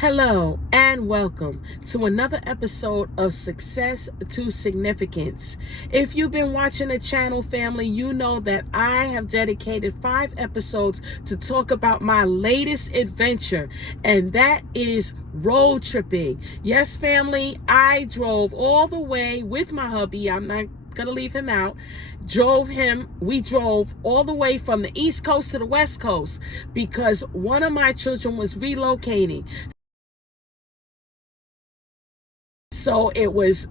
Hello and welcome to another episode of Success to Significance. If you've been watching the channel, family, you know that I have dedicated 5 episodes to talk about my latest adventure, and that is road tripping. Yes, family, I drove all the way with my hubby. I'm not gonna leave him out. We drove all the way from the East Coast to the West Coast because one of my children was relocating. So it wasn't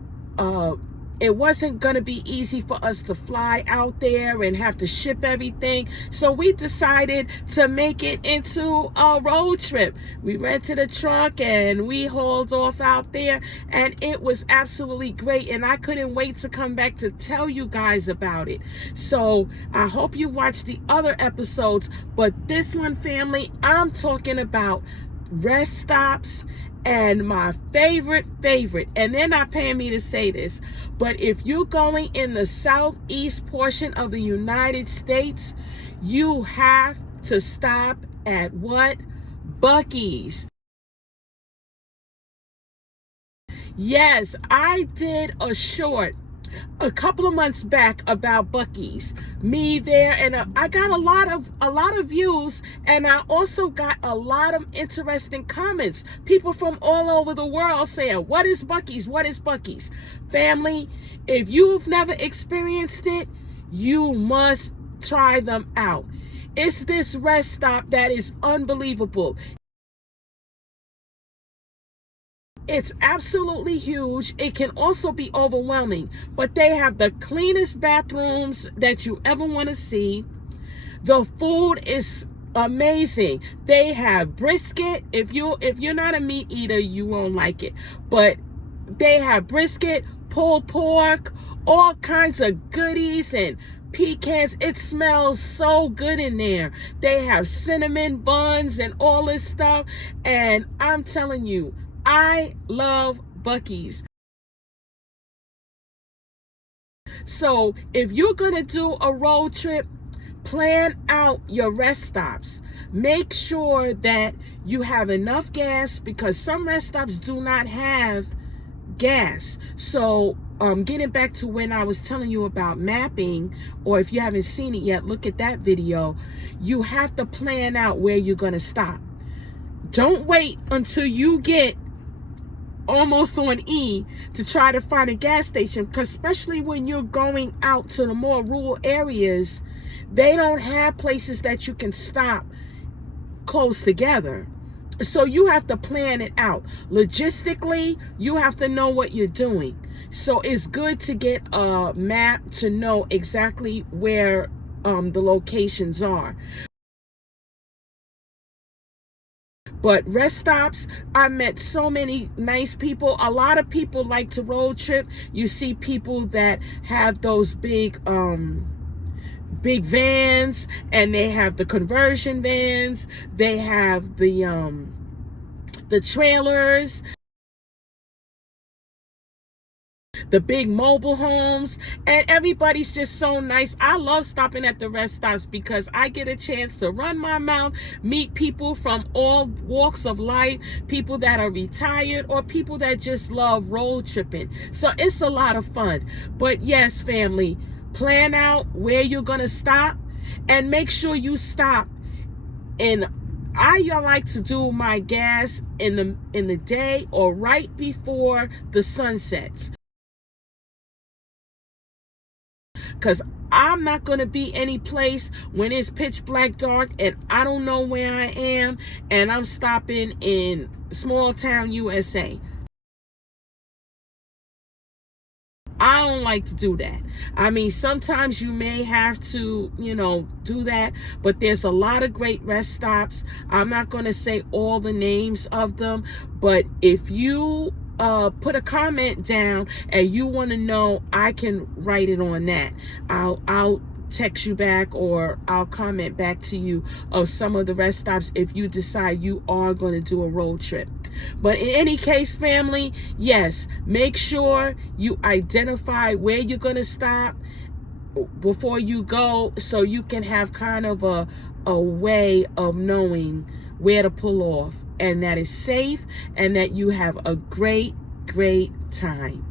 going to be easy for us to fly out there and have to ship everything. So we decided to make it into a road trip. We rented a truck and we hauled off out there, and it was absolutely great. And I couldn't wait to come back to tell you guys about it. So I hope you watched the other episodes, but this one, family, I'm talking about rest stops. And my favorite, and they're not paying me to say this, but if you're going in the southeast portion of the United States, you have to stop at what? Buc-ee's. Yes, I did a short a couple of months back about Buc-ee's, me there, and I got a lot of views, and I also got a lot of interesting comments. People from all over the world saying, what is Buc-ee's? What is Buc-ee's? Family, if you've never experienced it, you must try them out. It's this rest stop that is unbelievable. It's absolutely huge. It can also be overwhelming, but they have the cleanest bathrooms that you ever want to see. The food is amazing. They have brisket. If you're not a meat eater, you won't like it, but they have brisket, pulled pork, all kinds of goodies and pecans. It smells so good in there. They have cinnamon buns and all this stuff, and I'm telling you, I love Buc-ee's. So if you're going to do a road trip, plan out your rest stops. Make sure that you have enough gas, because some rest stops do not have gas. So getting back to when I was telling you about mapping, or if you haven't seen it yet, look at that video. You have to plan out where you're going to stop. Don't wait until you get almost on E to try to find a gas station, because especially when you're going out to the more rural areas, they don't have places that you can stop close together. So you have to plan it out. Logistically, you have to know what you're doing. So it's good to get a map to know exactly where the locations are. But rest stops, I met so many nice people. A lot of people like to road trip. You see people that have those big vans, and they have the conversion vans. They have the trailers, the big mobile homes, and everybody's just so nice. I love stopping at the rest stops because I get a chance to run my mouth, meet people from all walks of life, people that are retired or people that just love road tripping. So it's a lot of fun. But yes, family, plan out where you're going to stop, and make sure you stop. And I like to do my gas in the day or right before the sun sets, because I'm not going to be any place when it's pitch black dark and I don't know where I am, and I'm stopping in small town USA. I don't like to do that. I mean, sometimes you may have to, do that, but there's a lot of great rest stops. I'm not going to say all the names of them, but if you put a comment down and you want to know, I can write it on that. I'll text you back, or I'll comment back to you of some of the rest stops if you decide you are going to do a road trip. But in any case, family, yes, make sure you identify where you're going to stop before you go, so you can have kind of a way of knowing where to pull off, and that is safe, and that you have a great time.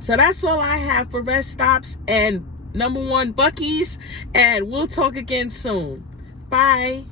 So that's all I have for rest stops and number one Buc-ee's, and we'll talk again soon. Bye.